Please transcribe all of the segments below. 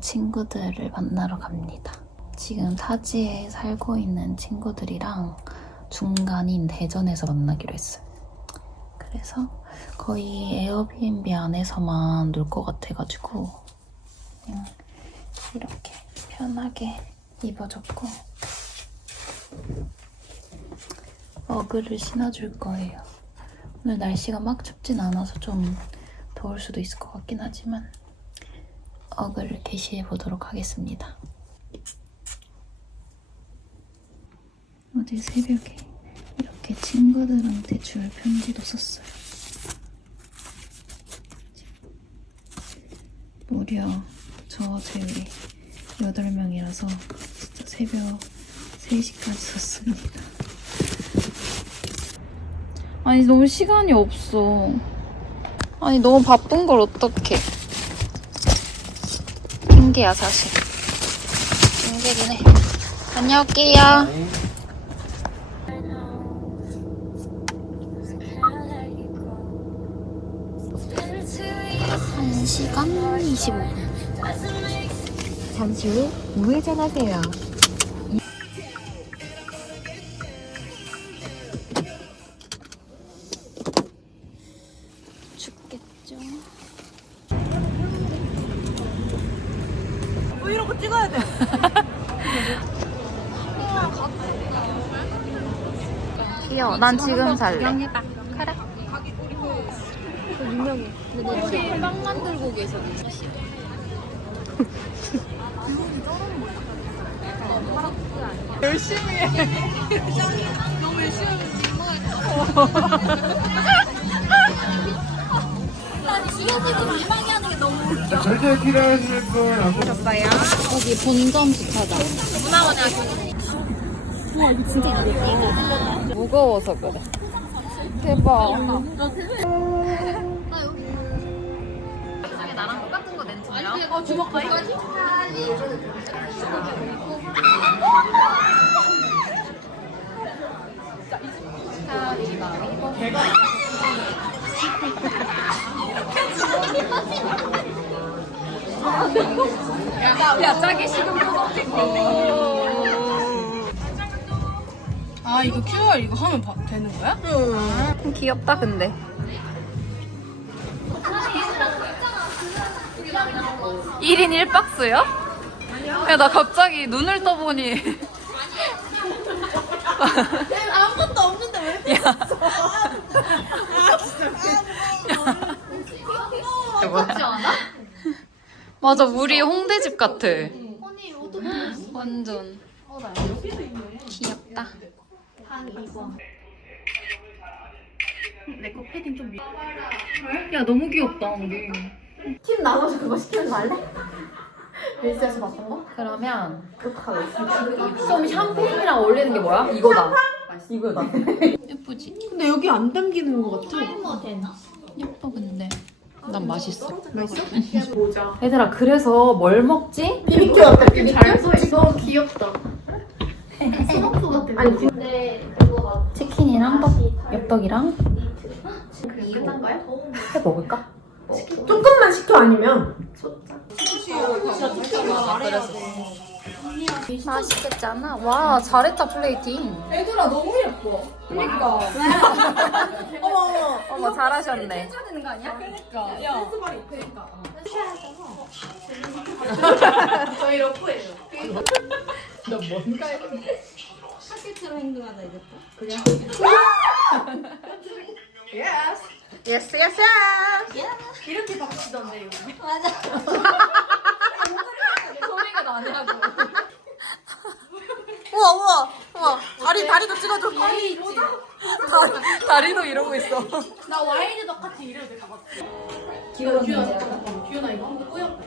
친구들을 만나러 갑니다. 지금 타지에 살고 있는 친구들이랑 중간인 대전에서 만나기로 했어요. 그래서 거의 에어비앤비 안에서만 놀 것 같아가지고 그냥 이렇게 편하게 입어줬고 어그를 신어줄 거예요. 오늘 날씨가 막 춥진 않아서 좀 더울 수도 있을 것 같긴 하지만 어그를 게시해 보도록 하겠습니다. 어제 새벽에 이렇게 친구들한테 줄 편지도 썼어요. 무려 저 제외 8명이라서 진짜 새벽 3시까지 썼습니다. 아니 너무 시간이 없어. 아니 너무 바쁜 걸 어떡해. 핑계야 사실. 핑계긴 해. 다녀올게요. 한 시간 25분. 잠시 후 우회전하세요. 난 지금 살래. 그래. 유명해. 근데 빵 만들고 계셔. 열심히 해. 너무 열심히 하면 절대 필요하실 분 앞으로 여기 본점 주차장. 우와 이거 진짜 무거워서 그래. 대박. 나랑 똑같은 거 낸트냐? 어 주먹까지? 이거 QR 이거 하면 바- 되는 거야? 응. 귀엽다 근데. 일인일박스요 야, 나 갑자기 눈을 떠보니. 아무것도 없는데 왜? 야. 야, 뭐야? 맞아, 우리 홍대집 같아. 완전. 귀엽다. 내거 패딩 좀 미. 야, 너무 귀엽다, 우리. 팀 나눠서 그거 시키는 거 할래? 릴스에서 봤던 거? 그러면 그렇게 하고 있어. 좀 샴페인이랑 어울리는 게 뭐야? 이거다. 이거다. 예쁘지? 근데 여기 안 담기는 거 같아. 예뻐, 근데. 난 맛있어. 맛있어? 보자. 얘들아, 그래서 뭘 먹지? 비비큐 어때? 비비큐? 이거 귀엽다. 스모크 같은 아니 근데 치킨이랑 떡, 엽떡이랑 끝난 거야? 해 먹을까? 조금만 시켜 아니면 맛있겠잖아. 와, 잘했다, 플레이팅. 애들아 너무 예뻐. 그니까. 어머 어머. 어머, 잘하셨네. 되는 거 아니야? 그니까. 야. 댄스발이 그니까. 저희 러프예요. 너 뭔가 샤키처럼 행동하다 이제 또. 그래? 예스. 예스, 예스. 이렇게 박치던데 여기. 소리가 나냐고. 우와, 우와, 우와. 다리, 다리도 찍어줘. 다리. 다, 다리도 이러고 있어. 나 와인에 똑같이 이래도 될것 같아. 기현아, 기현아, 이거 한번 꾸역.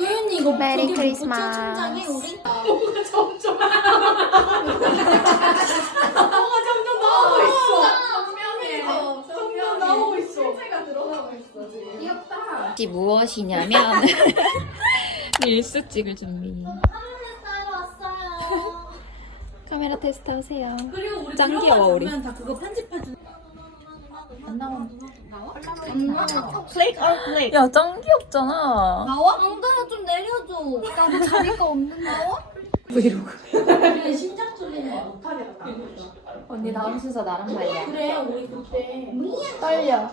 도현이 이거 메리 크리스마스. 천장에 우리 뭐가 점점 뭐가 점점 나오고 있어. 선명해. 점점 나오고 있어. 실체가 들어가고 있어 지금. 귀엽다. 이 무엇이냐면 릴스 찍을 준비. 카메라 테스트 하세요. 그리고 우리 짱 들어가 귀여워, 우리. 주면 다 그거 편집해 주. 플레이크 아 플레이크. 야, 짱 귀엽잖아. 나와? 엉덩이 좀 내려줘. 나도 자리가 없는 나와? 언니 다음 순서 나랑 말이야. 그래 우리 그때 떨려.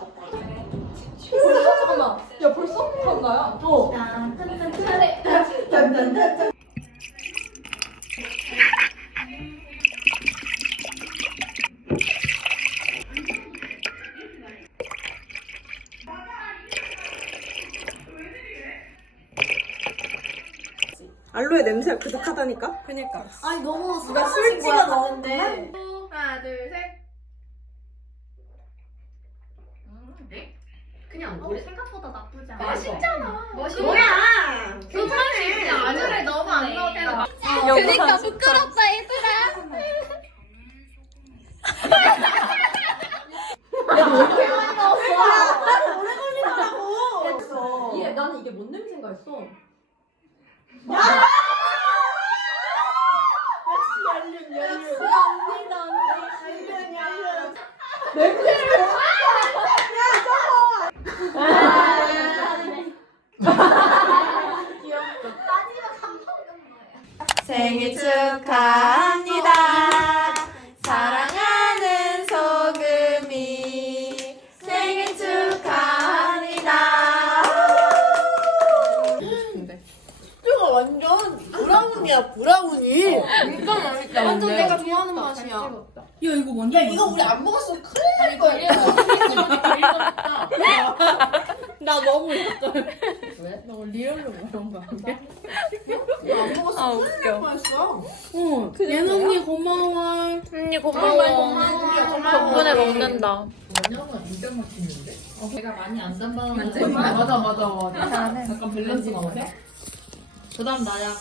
잠깐만 야 벌써 그런가요? 어 냄새가 그득하다니까. 그니까 아니 너무 누가 술 찍어 넣었는데. 하나 둘 셋 그냥 우리 생각보다 나쁘지 않아. 맛있잖아 멋있 뭐야? 그냥 안주를 너무 안 넣었다. 그러니까 부끄럽다 얘들아 이게 나는 이게 뭔 냄새인가 했어. 생일 축하합니다. 사랑하는 소금이 생일 축하합니다. 이거 완전 브라운이야 브라운이. 완전 내가 좋아하는 맛이야 야 이거 우리 안 먹었어. 큰일 날 거야. 나 너무 약간. 왜? 너무 리얼로 그런 거 아니야? 안 먹었어. 아 웃겨. 맛있어. 응 예나 언니 고마워 언니 고마워. 덕분에 먹는다. 제가 많이 안 쌈바는 맞아 맞아 맞아 약간 밸런스가 어때? 그 다음 나야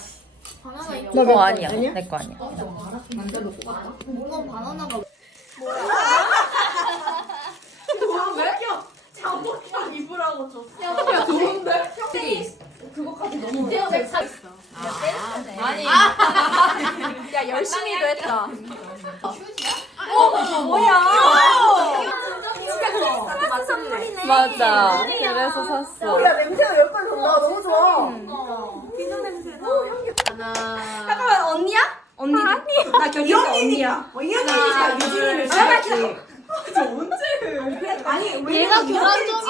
바나나 있너 아니야. 내 거 아니야. 뭔가 바나나가 입으라고 줬어. 이태원을 사 있어. 아니. 야 열심히도 했다. 어 뭐야? 맞아. 그래서 샀어. 야 냄새가 몇번 돈다. 너무 좋아. 잠깐만 언니야? 언니 아니 나 결이 언니야 어, 이 언니가 유진이를 싫어했지. 저 언제? 아니 왜 얘가 거야? 점이야.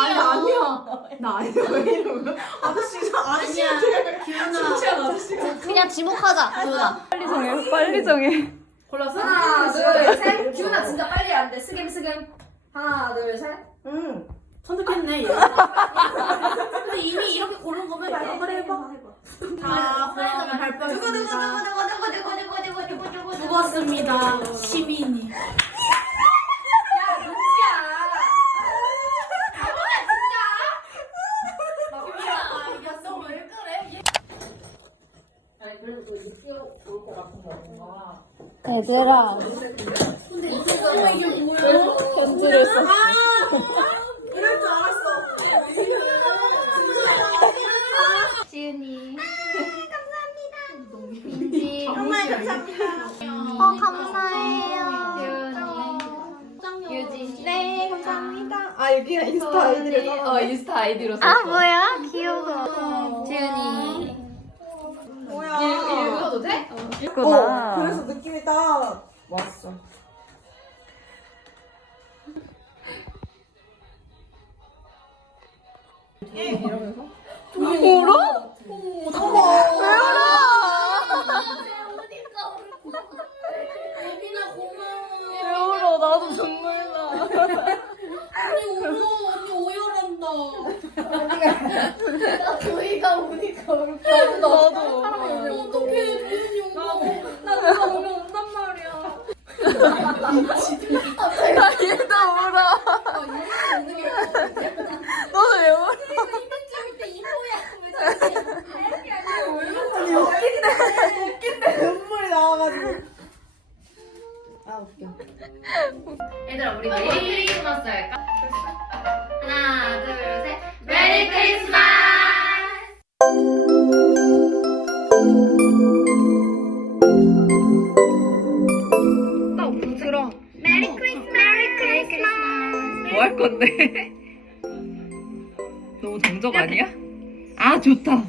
아니 아니야. 나 아니야 왜 이러는 아저씨가 아저씨한테 진짜 아저씨가 그냥 지목하자 기훈아 빨리 정해. 빨리 정해. 골랐어? 하나, 둘, 셋. 기훈아 진짜 빨리 안 돼. 스김 스김. 하나, 둘, 셋. 응. 선택했네 얘 근데 이미 이렇게 고른 거면 한번 해봐. 다 두구두구두구두구두구두구두구두구. 죽었습니다. 시민이. 얘들아. 편지를 썼어. 이럴 줄 알았어. 지은이 민지 정말 감사합니다. 어 감사해요 유진 네 감사합니다 아 여기가 인스타 아이디를 써놨네. 어 인스타 아이디로 썼어. 아 뭐야 귀여워 지은이 뭐야? 읽어도 돼? 어, 있구나. 그래서 느낌이 딱 왔어. 예빈아 고마워 왜 울어? 나도 눈물 나. 언니 울어 언니 오열한다 저희가 우니까 울고. 나도. 어떡해 지은이 오고 나 누가 오면 온단 말이야. 나 얘도 울어. 너는 왜 울어? 아니 웃긴데 웃긴데 눈물이 나와가지고. 아 웃겨. 얘들아 우리 메리 크리스마스 할까? 건데? 너무 정적 아니야? 아 좋다.